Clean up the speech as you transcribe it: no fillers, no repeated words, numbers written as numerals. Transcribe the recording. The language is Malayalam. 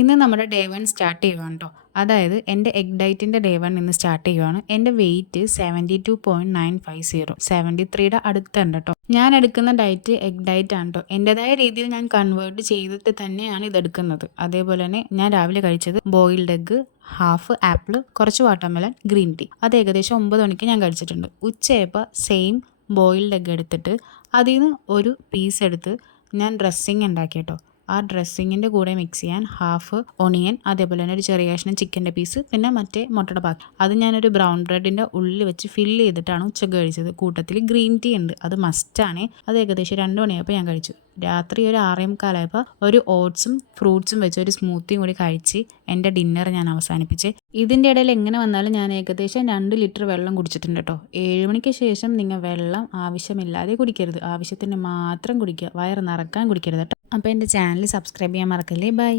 ഇന്ന് നമ്മുടെ ഡേ 1 സ്റ്റാർട്ട് ചെയ്യുവാണ് കേട്ടോ. അതായത് എൻ്റെ എഗ് ഡയറ്റിൻ്റെ ഡേ 1 ഇന്ന് സ്റ്റാർട്ട് ചെയ്യുവാണ്. എൻ്റെ വെയിറ്റ് 72.950, 73യുടെ അടുത്തുണ്ട് കേട്ടോ. ഞാൻ എടുക്കുന്ന ഡയറ്റ് എഗ് ഡയറ്റ് ആണ് കേട്ടോ. എൻ്റെതായ രീതിയിൽ ഞാൻ കൺവേർട്ട് ചെയ്തിട്ട് തന്നെയാണ് ഇതെടുക്കുന്നത്. അതേപോലെ തന്നെ ഞാൻ രാവിലെ കഴിച്ചത് ബോയിൽഡ് എഗ്ഗ്, ഹാഫ് ആപ്പിൾ, കുറച്ച് വാട്ടർമെലൺ, ഗ്രീൻ ടീ. അത് ഏകദേശം 9 മണിക്ക് ഞാൻ കഴിച്ചിട്ടുണ്ട്. ഉച്ചയായപ്പോൾ സെയിം ബോയിൽഡ് എഗ്ഗ് എടുത്തിട്ട് അതിൽ നിന്ന് ഒരു പീസ് എടുത്ത് ഞാൻ ഡ്രസ്സിങ് ഉണ്ടാക്കി കേട്ടോ. ആ ഡ്രസ്സിങ്ങിൻ്റെ കൂടെ മിക്സ് ചെയ്യാൻ ഹാഫ് ഒണിയൻ, അതേപോലെ തന്നെ ഒരു ചെറിയ കഷ്ണം ചിക്കൻ്റെ പീസ്, പിന്നെ മറ്റേ മുട്ടയുടെ ബാക്കി. അത് ഞാനൊരു ബ്രൗൺ ബ്രെഡിൻ്റെ ഉള്ളിൽ വെച്ച് ഫില്ല് ചെയ്തിട്ടാണ് ഉച്ചക്ക് കഴിച്ചത്. കൂട്ടത്തിൽ ഗ്രീൻ ടീ ഉണ്ട്, അത് മസ്റ്റാണ്. അത് ഏകദേശം 2 മണിയായപ്പോൾ ഞാൻ കഴിച്ചു. രാത്രി ഒരു 6:45 ഒരു ഓട്സും ഫ്രൂട്ട്സും വെച്ച് ഒരു സ്മൂത്തിയും കൂടി കഴിച്ച് എൻ്റെ ഡിന്നർ ഞാൻ അവസാനിപ്പിച്ച്. ഇതിൻ്റെ ഇടയിൽ എങ്ങനെ വന്നാലും ഞാൻ ഏകദേശം 2 ലിറ്റർ വെള്ളം കുടിച്ചിട്ടുണ്ട് കേട്ടോ. 7 മണിക്ക് ശേഷം നിങ്ങൾ വെള്ളം ആവശ്യമില്ലാതെ കുടിക്കരുത്, ആവശ്യത്തിന് മാത്രം കുടിക്കുക. വയറ് നിറക്കാൻ കുടിക്കരുത് കേട്ടോ. അപ്പോൾ എൻ്റെ ചാനൽ സബ്സ്ക്രൈബ് ചെയ്യാൻ മറക്കല്ലേ. ബൈ.